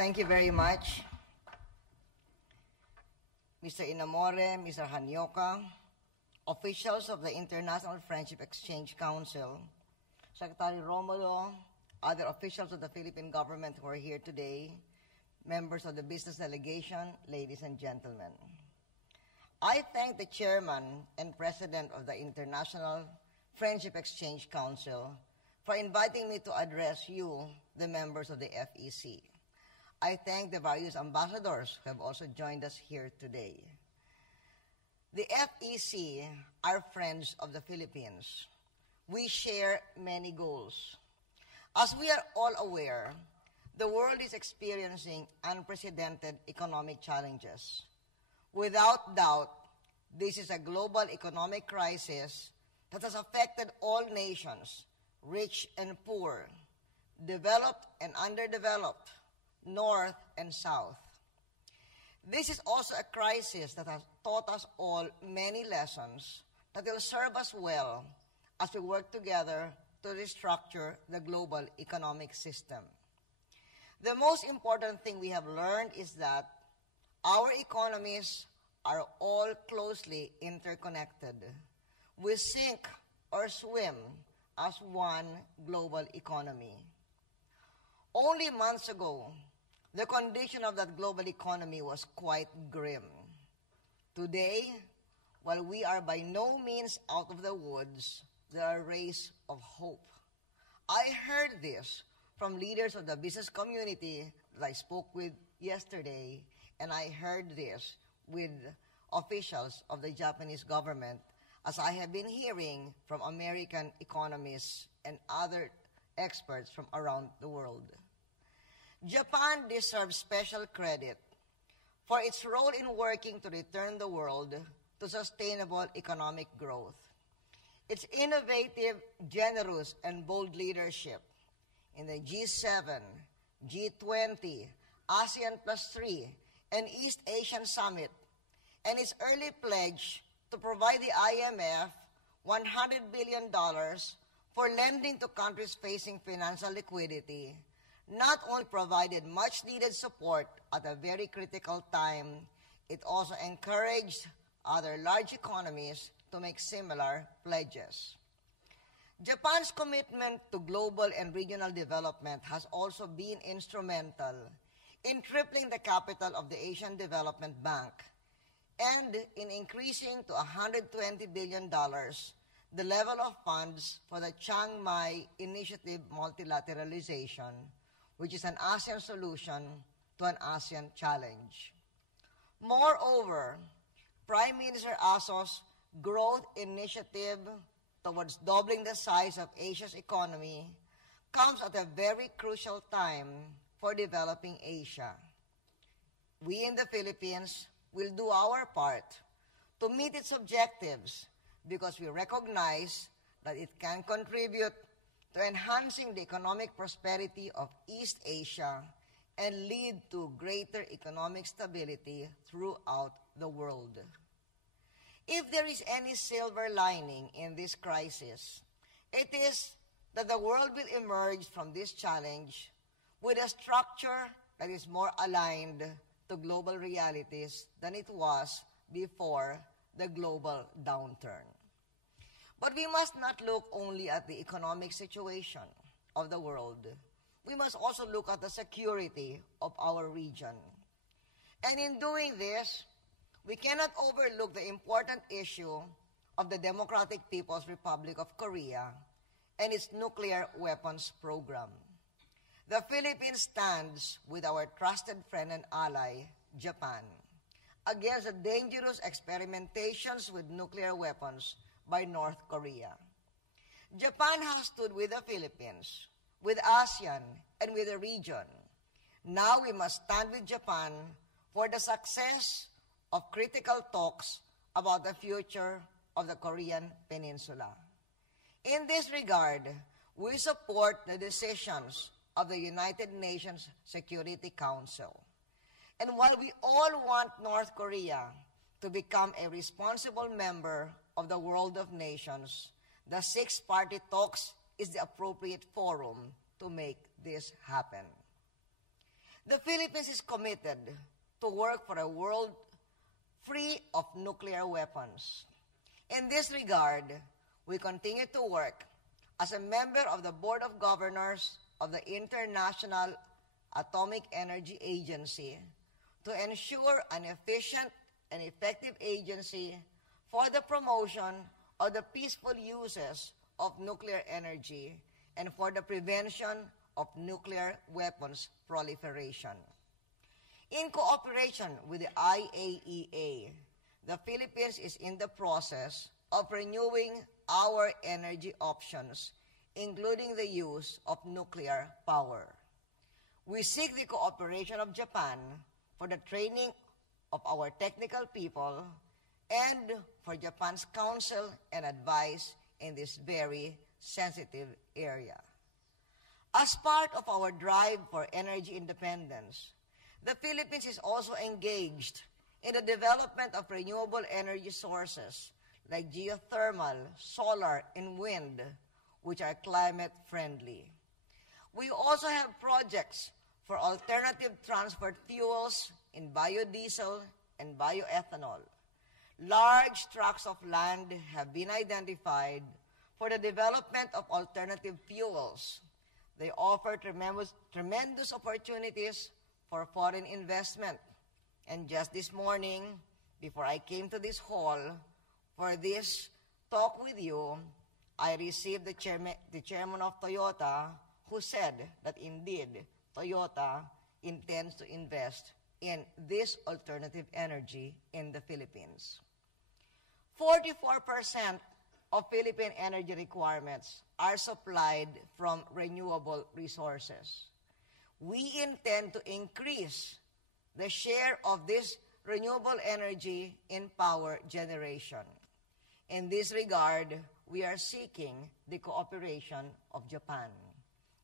Thank you very much, Mr. Inamore, Mr. Hanyoka, officials of the International Friendship Exchange Council, Secretary Romulo, other officials of the Philippine government who are here today, members of the business delegation, ladies and gentlemen. I thank the chairman and president of the International Friendship Exchange Council for inviting me to address you, the members of the FEC. I thank the various ambassadors who have also joined us here today. The FEC are friends of the Philippines. We share many goals. As we are all aware, the world is experiencing unprecedented economic challenges. Without doubt, this is a global economic crisis that has affected all nations, rich and poor, developed and underdeveloped, North and South. This is also a crisis that has taught us all many lessons that will serve us well as we work together to restructure the global economic system. The most important thing we have learned is that our economies are all closely interconnected. We sink or swim as one global economy. Only months ago, the condition of that global economy was quite grim. Today, while we are by no means out of the woods, there are rays of hope. I heard this from leaders of the business community that I spoke with yesterday, and I heard this with officials of the Japanese government, as I have been hearing from American economists and other experts from around the world. Japan deserves special credit for its role in working to return the world to sustainable economic growth. Its innovative, generous, and bold leadership in the G7, G20, ASEAN +3, and East Asian Summit, and its early pledge to provide the IMF $100 billion for lending to countries facing financial liquidity, not only provided much-needed support at a very critical time, it also encouraged other large economies to make similar pledges. Japan's commitment to global and regional development has also been instrumental in tripling the capital of the Asian Development Bank and in increasing to $120 billion the level of funds for the Chiang Mai Initiative Multilateralization, which is an ASEAN solution to an ASEAN challenge. Moreover, Prime Minister Aso's growth initiative towards doubling the size of Asia's economy comes at a very crucial time for developing Asia. We in the Philippines will do our part to meet its objectives because we recognize that it can contribute to enhancing the economic prosperity of East Asia and lead to greater economic stability throughout the world. If there is any silver lining in this crisis, it is that the world will emerge from this challenge with a structure that is more aligned to global realities than it was before the global downturn. But we must not look only at the economic situation of the world. We must also look at the security of our region. And in doing this, we cannot overlook the important issue of the Democratic People's Republic of Korea and its nuclear weapons program. The Philippines stands with our trusted friend and ally, Japan, against the dangerous experimentations with nuclear weapons by North Korea. Japan has stood with the Philippines, with ASEAN, and with the region. Now we must stand with Japan for the success of critical talks about the future of the Korean Peninsula. In this regard, we support the decisions of the United Nations Security Council. And while we all want North Korea to become a responsible member of the world of nations, the six-party talks is the appropriate forum to make this happen. The Philippines is committed to work for a world free of nuclear weapons. In this regard, we continue to work as a member of the Board of Governors of the International Atomic Energy Agency to ensure an efficient and effective agency for the promotion of the peaceful uses of nuclear energy and for the prevention of nuclear weapons proliferation. In cooperation with the IAEA, the Philippines is in the process of renewing our energy options, including the use of nuclear power. We seek the cooperation of Japan for the training of our technical people and for Japan's counsel and advice in this very sensitive area. As part of our drive for energy independence, the Philippines is also engaged in the development of renewable energy sources like geothermal, solar, and wind, which are climate-friendly. We also have projects for alternative transport fuels in biodiesel and bioethanol. Large tracts of land have been identified for the development of alternative fuels. They offer tremendous opportunities for foreign investment. And just this morning, before I came to this hall for this talk with you, I received the chairman of Toyota, who said that indeed Toyota intends to invest in this alternative energy in the Philippines. 44% of Philippine energy requirements are supplied from renewable resources. We intend to increase the share of this renewable energy in power generation. In this regard, we are seeking the cooperation of Japan.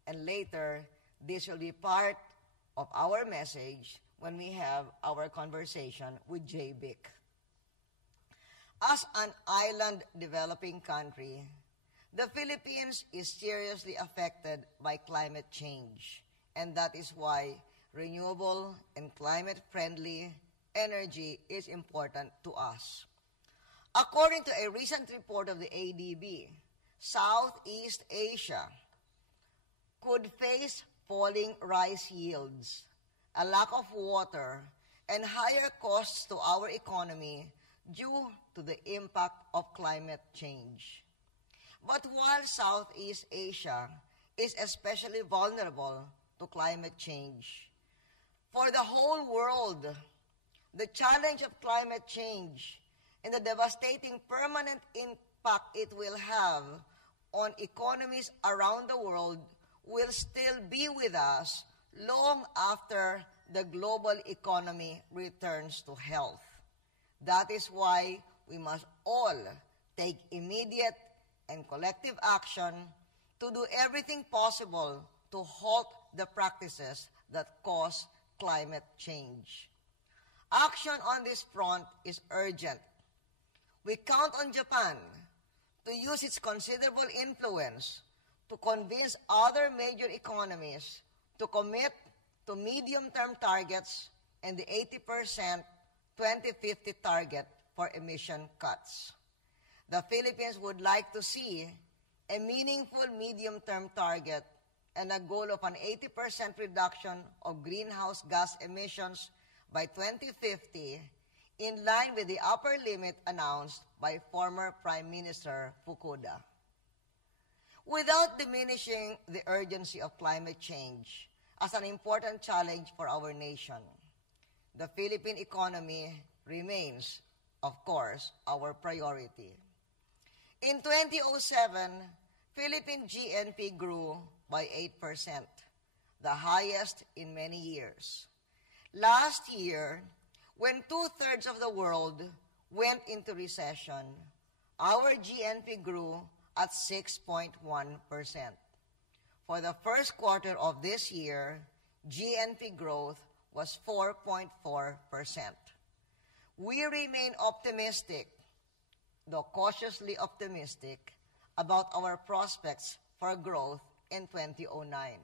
And later, this will be part of our message when we have our conversation with JBIC. As an island developing country, the Philippines is seriously affected by climate change, and that is why renewable and climate-friendly energy is important to us. According to a recent report of the ADB, Southeast Asia could face falling rice yields, a lack of water, and higher costs to our economy due to the impact of climate change. But while Southeast Asia is especially vulnerable to climate change, for the whole world, the challenge of climate change and the devastating permanent impact it will have on economies around the world will still be with us long after the global economy returns to health. That is why we must all take immediate and collective action to do everything possible to halt the practices that cause climate change. Action on this front is urgent. We count on Japan to use its considerable influence to convince other major economies to commit to medium-term targets and the 80% 2050 target for emission cuts. The Philippines would like to see a meaningful medium-term target and a goal of an 80% reduction of greenhouse gas emissions by 2050, in line with the upper limit announced by former Prime Minister Fukuda. Without diminishing the urgency of climate change as an important challenge for our nation, the Philippine economy remains, of course, our priority. In 2007, Philippine GNP grew by 8%, the highest in many years. Last year, when 2/3 of the world went into recession, our GNP grew at 6.1%. For the first quarter of this year, GNP growth was 4.4%. We remain optimistic, though cautiously optimistic, about our prospects for growth in 2009.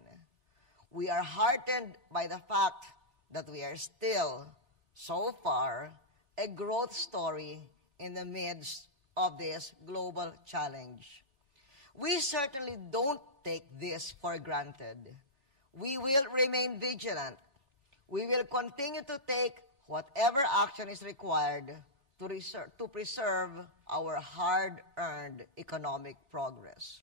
we are heartened by the fact that we are still, so far, a growth story in the midst of this global challenge. We certainly don't take this for granted. We will remain vigilant. We will continue to take whatever action is required to preserve our hard-earned economic progress.